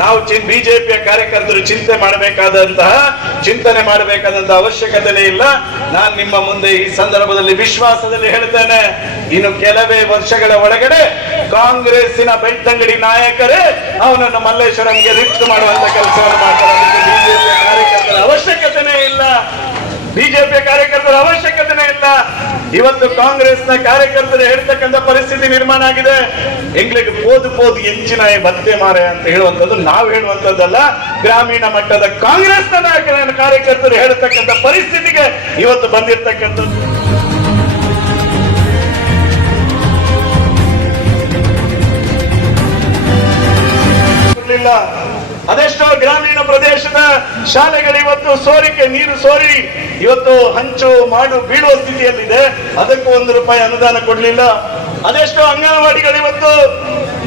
ನಾವು ಬಿಜೆಪಿಯ ಕಾರ್ಯಕರ್ತರು ಚಿಂತೆ ಮಾಡಬೇಕಾದಂತಹ ಚಿಂತನೆ ಮಾಡಬೇಕಾದಂತಹ ಅವಶ್ಯಕತೆನೇ ಇಲ್ಲ. ನಾನು ನಿಮ್ಮ ಮುಂದೆ ಈ ಸಂದರ್ಭದಲ್ಲಿ ವಿಶ್ವಾಸದಲ್ಲಿ ಹೇಳ್ತೇನೆ. ಇನ್ನು ಕೆಲವೇ ವರ್ಷಗಳ ಒಳಗಡೆ ಕಾಂಗ್ರೆಸ್ಸಿನ ಬೆಟ್ಟಂಗಡಿ ನಾಯಕರೇ ಅವನನ್ನು ಮಲ್ಲೇಶ್ವರಂಗೆ ರಿಕ್ಟ್ ಮಾಡುವಂತ ಕೆಲಸವನ್ನು ಮಾಡ್ತಾರೆ. ಬಿಜೆಪಿಯ ಕಾರ್ಯಕರ್ತರ ಅವಶ್ಯಕತೆನೇ ಇಲ್ಲ. ಬಿಜೆಪಿಯ ಕಾರ್ಯಕರ್ತರ ಅವಶ್ಯಕತೆನೇ ಇಲ್ಲ. ಇವತ್ತು ಕಾಂಗ್ರೆಸ್ನ ಕಾರ್ಯಕರ್ತರು ಹೇಳ್ತಕ್ಕಂಥ ಪರಿಸ್ಥಿತಿ ನಿರ್ಮಾಣ ಆಗಿದೆ. ಎಂಗ್ಲಿಗೆ ಪೋದು ಪೋದು ಎಂಚಿನ ಬತ್ತೆ ಮಾರೆ ಅಂತ ಹೇಳುವಂಥದ್ದು, ನಾವು ಹೇಳುವಂಥದ್ದಲ್ಲ, ಗ್ರಾಮೀಣ ಮಟ್ಟದ ಕಾಂಗ್ರೆಸ್ ನಾಯಕರ ಕಾರ್ಯಕರ್ತರು ಹೇಳತಕ್ಕಂಥ ಪರಿಸ್ಥಿತಿಗೆ ಇವತ್ತು ಬಂದಿರತಕ್ಕಂಥದ್ದು. ಅದೆಷ್ಟೋ ಗ್ರಾಮೀಣ ಪ್ರದೇಶದ ಶಾಲೆಗಳು ಇವತ್ತು ಸೋರಿಕೆ, ನೀರು ಸೋರಿ, ಇವತ್ತು ಹಂಚು, ಮಾಡು, ಬೀಳುವ ಸ್ಥಿತಿಯಲ್ಲಿದೆ. ಅದಕ್ಕೂ ಒಂದು ರೂಪಾಯಿ ಅನುದಾನ ಕೊಡಲಿಲ್ಲ. ಅದೆಷ್ಟೋ ಅಂಗನವಾಡಿಗಳು ಇವತ್ತು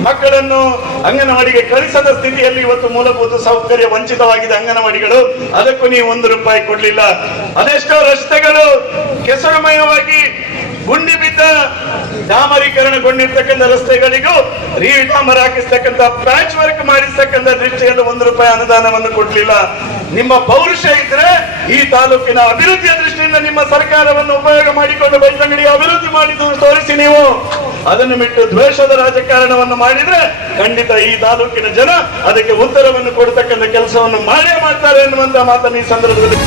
ಮಕ್ಕಳನ್ನು ಅಂಗನವಾಡಿಗೆ ಕಳಿಸದ ಸ್ಥಿತಿಯಲ್ಲಿ ಇವತ್ತು ಮೂಲಭೂತ ಸೌಕರ್ಯ ವಂಚಿತವಾಗಿದೆ ಅಂಗನವಾಡಿಗಳು. ಅದಕ್ಕೂ ನೀವು ಒಂದು ರೂಪಾಯಿ ಕೊಡ್ಲಿಲ್ಲ. ಅದೆಷ್ಟೋ ರಸ್ತೆಗಳು ಕೆಸರುಮಯವಾಗಿ ಗುಂಡಿ ಬಿದ್ದ ಡಾಮರೀಕರಣಗೊಂಡಿರ್ತಕ್ಕಂಥ ರಸ್ತೆಗಳಿಗೂ ರೀಡಾಮರ್ ಹಾಕಿಸ್ತಕ್ಕಂಥ ಪ್ಯಾಚ್ ವರ್ಕ್ ಮಾಡಿಸ್ತಕ್ಕಂಥ ದೃಷ್ಟಿಯಲ್ಲಿ ಒಂದು ರೂಪಾಯಿ ಅನುದಾನವನ್ನು ಕೊಡ್ಲಿಲ್ಲ. ನಿಮ್ಮ ಪೌರುಷ ಇದ್ರೆ ಈ ತಾಲೂಕಿನ ಅಭಿವೃದ್ಧಿಯ ದೃಷ್ಟಿಯಿಂದ ನಿಮ್ಮ ಸರ್ಕಾರವನ್ನು ಉಪಯೋಗ ಮಾಡಿಕೊಂಡು ಬೆಳ್ತಂಗಡಿ ಅಭಿವೃದ್ಧಿ ಮಾಡಿದ್ದು ತೋರಿಸಿ ನೀವು. ಅದನ್ನು ಬಿಟ್ಟು ದ್ವೇಷದ ರಾಜಕಾರಣವನ್ನು ಮಾಡಿದ್ರೆ ಖಂಡಿತ ಈ ತಾಲೂಕಿನ ಜನ ಅದಕ್ಕೆ ಉತ್ತರವನ್ನು ಕೊಡ್ತಕ್ಕಂಥ ಕೆಲಸವನ್ನು ಮಾಡೇ ಮಾಡ್ತಾರೆ ಎನ್ನುವಂತ ಮಾತನ್ನು ಈ ಸಂದರ್ಭದಲ್ಲಿ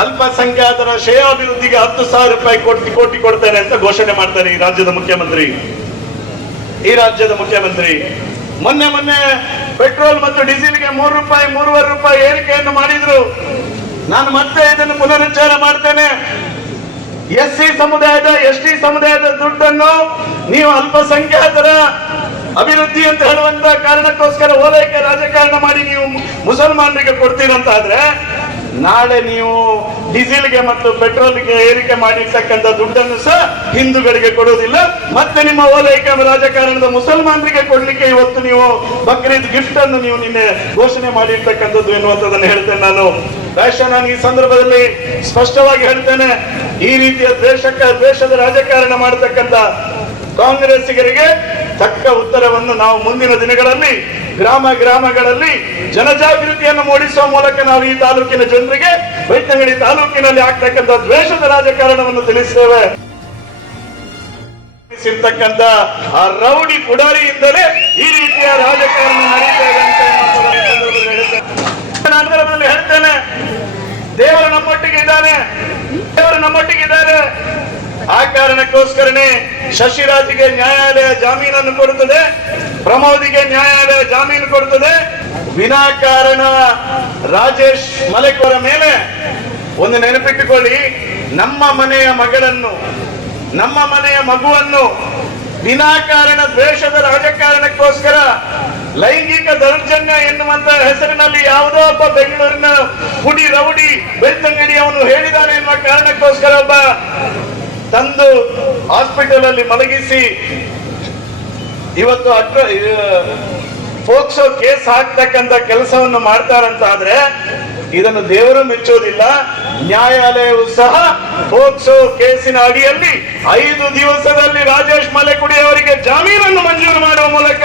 ಅಲ್ಪಸಂಖ್ಯಾತರ ಶ್ರೇಯಾಭಿವೃದ್ಧಿಗೆ ಹತ್ತು ಸಾವಿರ ರೂಪಾಯಿ ಕೋಟಿ ಕೋಟಿ ಕೊಡ್ತೇನೆ ಅಂತ ಘೋಷಣೆ ಮಾಡ್ತಾರೆ ಈ ರಾಜ್ಯದ ಮುಖ್ಯಮಂತ್ರಿ. ಈ ರಾಜ್ಯದ ಮುಖ್ಯಮಂತ್ರಿ. ಮೊನ್ನೆ ಮೊನ್ನೆ ಪೆಟ್ರೋಲ್ ಮತ್ತು ಡೀಸೆಲ್ಗೆ ಮೂರು ರೂಪಾಯಿ, ಮೂರುವರೆ ರೂಪಾಯಿ ಏರಿಕೆಯನ್ನು ಮಾಡಿದ್ರು. ನಾನು ಮತ್ತೆ ಇದನ್ನು ಪುನರುಚ್ಚಾರ ಮಾಡ್ತೇನೆ. ಎಸ್ ಸಿ ಸಮುದಾಯದ, ಎಸ್ ಟಿ ಸಮುದಾಯದ ದುಡ್ಡನ್ನು ನೀವು ಅಲ್ಪಸಂಖ್ಯಾತರ ಅಭಿವೃದ್ಧಿ ಅಂತ ಹೇಳುವಂತ ಕಾರಣಕ್ಕೋಸ್ಕರ ಓಲೈಕೆ ರಾಜಕಾರಣ ಮಾಡಿ ನೀವು ಮುಸಲ್ಮಾನರಿಗೆ ಕೊಡ್ತೀರಂತಾದ್ರೆ ನಾಳೆ ನೀವು ಡೀಸೆಲ್ಗೆ ಮತ್ತು ಪೆಟ್ರೋಲ್ಗೆ ಏರಿಕೆ ಮಾಡಿರ್ತಕ್ಕಂಥ ದುಡ್ಡನ್ನು ಸಹ ಹಿಂದೂಗಳಿಗೆ ಕೊಡುವುದಿಲ್ಲ. ಮತ್ತೆ ನಿಮ್ಮ ಓಲೈಕೆ ರಾಜಕಾರಣದ ಮುಸಲ್ಮಾನರಿಗೆ ಕೊಡ್ಲಿಕ್ಕೆ ಇವತ್ತು ನೀವು ಬಕ್ರೀದ್ ಗಿಫ್ಟ್ ಅನ್ನು ನೀವು ನಿನ್ನೆ ಘೋಷಣೆ ಮಾಡಿರ್ತಕ್ಕಂಥದ್ದು ಎನ್ನುವಂಥದ್ದನ್ನು ಹೇಳ್ತೇನೆ ನಾನು. ಬಹುಶಃ ನಾನು ಈ ಸಂದರ್ಭದಲ್ಲಿ ಸ್ಪಷ್ಟವಾಗಿ ಹೇಳ್ತೇನೆ. ಈ ರೀತಿಯ ದ್ವೇಷಕ್ಕ ದ್ವೇಷದ ರಾಜಕಾರಣ ಮಾಡತಕ್ಕಂಥ ಕಾಂಗ್ರೆಸ್ಸಿಗರಿಗೆ ತಕ್ಕ ಉತ್ತರವನ್ನು ನಾವು ಮುಂದಿನ ದಿನಗಳಲ್ಲಿ, ಗ್ರಾಮ ಗ್ರಾಮಗಳಲ್ಲಿ ಜನಜಾಗೃತಿಯನ್ನು ಮೂಡಿಸುವ ಮೂಲಕ ನಾವು ಈ ತಾಲೂಕಿನ ಜನರಿಗೆ ಬೈತಂಗಡಿ ತಾಲೂಕಿನಲ್ಲಿ ಆಗ್ತಕ್ಕಂಥ ದ್ವೇಷದ ರಾಜಕಾರಣವನ್ನು ತಿಳಿಸ್ತೇವೆ ಸಿರ್ತಕ್ಕಂಥ ಆ ರೌಡಿ ಪುಡಾರಿಯಿಂದಲೇ ಈ ರೀತಿಯ ರಾಜಕಾರಣ ನಡೀತೇವೆ ಅಂತ. ನಾನು ಹೇಳ್ತೇನೆ, ದೇವರು ನಮ್ಮೊಟ್ಟಿಗೆ ಇದ್ದಾನೆ, ದೇವರು ನಮ್ಮೊಟ್ಟಿಗೆ ಇದ್ದಾರೆ ಆ ಕಾರಣಕ್ಕೋಸ್ಕರನೇ ಶಶಿರಾಜ್ಗೆ ನ್ಯಾಯಾಲಯ ಜಾಮೀನನ್ನು ಕೊಡುತ್ತದೆ, ಪ್ರಮೋದಿಗೆ ನ್ಯಾಯಾಲಯ ಜಾಮೀನು ಕೊಡುತ್ತದೆ. ವಿನಾಕಾರಣ ರಾಜೇಶ್ ಮಲೆಕೊರ ಮೇಲೆ ಒಂದು ನೆನಪಿಟ್ಟುಕೊಳ್ಳಿ, ನಮ್ಮ ಮನೆಯ ಮಗಳನ್ನು, ನಮ್ಮ ಮನೆಯ ಮಗುವನ್ನು ವಿನಾಕಾರಣ ದ್ವೇಷದ ರಾಜಕಾರಣಕ್ಕೋಸ್ಕರ ಲೈಂಗಿಕ ದೌರ್ಜನ್ಯ ಎನ್ನುವಂತ ಹೆಸರಿನಲ್ಲಿ ಯಾವುದೋ ಒಬ್ಬ ಬೆಂಗಳೂರಿನ ಪುಡಿ ರೌಡಿ ಬೆಳ್ತಂಗಡಿ ಅವನು ಹೇಳಿದ್ದಾನೆ ಎನ್ನುವ ಕಾರಣಕ್ಕೋಸ್ಕರ ಒಬ್ಬ ತಂದು ಹಾಸ್ಪಿಟಲ್ ಅಲ್ಲಿ ಮಲಗಿಸಿ ಇವತ್ತು ಅಟ್ರ ಫೋಕ್ಸೋ ಕೇಸ್ ಹಾಕ್ತಕ್ಕಂತ ಕೆಲಸವನ್ನು ಮಾಡ್ತಾರಂತ ಆದ್ರೆ ಇದನ್ನು ದೇವರು ಮೆಚ್ಚೋದಿಲ್ಲ, ನ್ಯಾಯಾಲಯವು ಸಹ ಫೋಕ್ಸೋ ಕೇಸಿನ ಅಡಿಯಲ್ಲಿ ಐದು ದಿವಸದಲ್ಲಿ ರಾಜೇಶ್ ಮಲೆಕುಡಿ ಅವರಿಗೆ ಜಾಮೀನನ್ನು ಮಂಜೂರು ಮಾಡುವ ಮೂಲಕ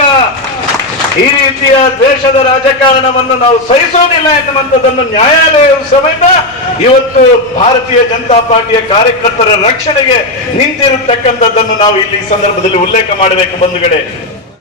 ಈ ರೀತಿಯ ದೇಶದ ರಾಜಕಾರಣವನ್ನು ನಾವು ಸಹಿಸೋದಿಲ್ಲ ಎನ್ನುವಂಥದ್ದನ್ನು ನ್ಯಾಯಾಲಯವು ಸಮೇತ ಇವತ್ತು ಭಾರತೀಯ ಜನತಾ ಪಾರ್ಟಿಯ ಕಾರ್ಯಕರ್ತರ ರಕ್ಷಣೆಗೆ ನಿಂತಿರತಕ್ಕಂಥದ್ದನ್ನು ನಾವು ಇಲ್ಲಿ ಸಂದರ್ಭದಲ್ಲಿ ಉಲ್ಲೇಖ ಮಾಡಬೇಕು ಬಂಧುಗಳೇ.